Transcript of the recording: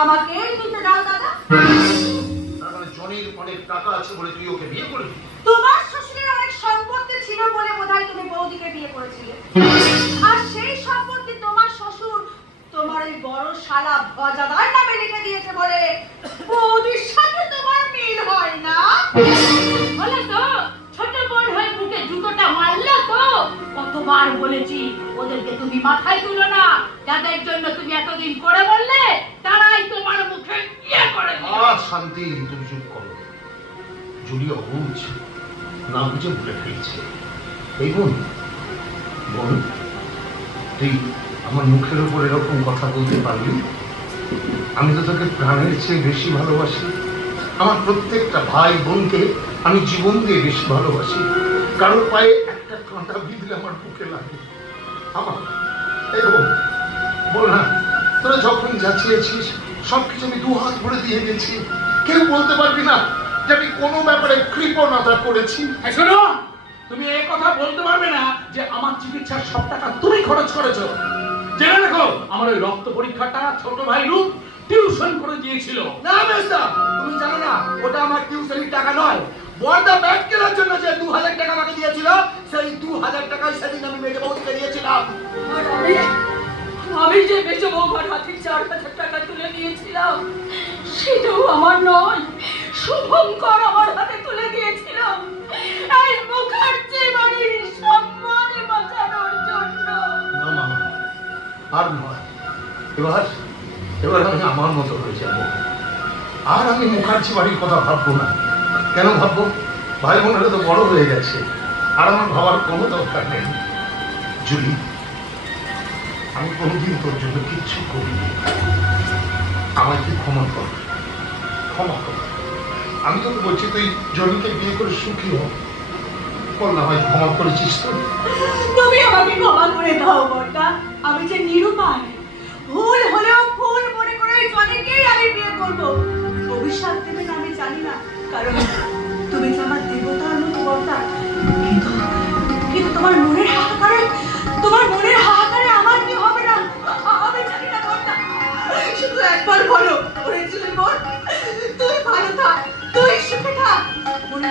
আমাকেই নিতে দাও দাদা। তার মানে জনের অনেক টাকা আছে বলে তুই ওকে বিয়ে করবি তোমার শ্বশুরের অনেক সম্পত্তি ছিল বলে বোধহয় তুমি বৌদিকে বিয়ে করেছিলে। আর সেই সম্পত্তি তোমার শ্বশুর তোমার এই বড় শালা ভজাদার নামে লিখে দিয়েছে বলে বৌদির সাথে তোমার মিল হয় না। বলে তো ছোট বোন হয়ে মুখে জুতোটা মারলে তো? কতবার বলেছি ওদেরকে তুমি মাথায় তুলো না। যাদের জন্য তুমি এতদিন করে শান্তি তুমি করো। জুলি অবুঝ না বুঝে ভুলে ফেলছে এই বোন বোন, তুই আমার মুখের উপর এরকম কথা বলতে পারবি আমি তো তোকে প্রাণের চেয়ে বেশি ভালোবাসি। আমার প্রত্যেকটা ভাই বোনকে আমি জীবন দিয়ে বেশি ভালোবাসি। কারোর পায়ে একটা কাঁটা বিঁধলে আমার বুকে লাগে। আমার বোন, বল না, তোরা যখন যাচ্ছিয়েছিস সব কিছু আমি দু হাত ভরে দিয়ে গেছি। কেউ বলতে পারবি না যে আমি কোনো ব্যাপারে কৃপণতা করেছি। শোনো তুমি এই কথা বলতে পারবে না যে আমার চিকিৎসার সব টাকা তুমি খরচ করেছ। জেনে রাখো আমার ওই রক্ত পরীক্ষাটা ছোট ভাই রূপ টিউশন করে দিয়েছিল। না মেজদা তুমি জানো না ওটা আমার টিউশনির টাকা নয়। বর্দা ব্যাগ কেনার জন্য যে দু হাজার টাকা আমাকে দিয়েছিল সেই দু হাজার টাকাই সেদিন আমি মেজে বউকে দিয়েছিলাম। আমি যে বেঁচে বৌমার হাতে চার হাজার টাকা তুলে দিয়েছিলাম, সেটাও আমার নয়। শুভঙ্কর আমার হাতে তুলে দিয়েছিলাম। আর নয়। এবার এবার আমি আমার মতো হয়ে যাব। আর আমি মুখার্জি বাড়ির কথা ভাববো না। কেন ভাববো? ভাই বোনেরা তো বড় হয়ে গেছে। আর আমার ভাবার কোনো দরকার নেই। জুলি, আমি কোনোদিন তোর জন্য কিচ্ছু করিনি। তুই ক্ষমা কর। ক্ষমা কর। আমি তোকে বলছি তুই জমিকে বিয়ে করে সুখী হ। বল না হয় ক্ষমা করেছিস তো। তুমি আমাকে ক্ষমা করে দাও বর্দা। আমি যে নিরুপায় ভুল হলেও ভুল মনে করে জনেকেই আমি বিয়ে করব। ভবিষ্যৎ দেবে না আমি জানি না কারণ তুমি যে আমার দেবতার মতো বর্দা কিন্তু কিন্তু তোমার মনের হাত শুধু একবার বলো ওরে চলে বল তুই ভালো থাক তুই সুখে থাক। মনে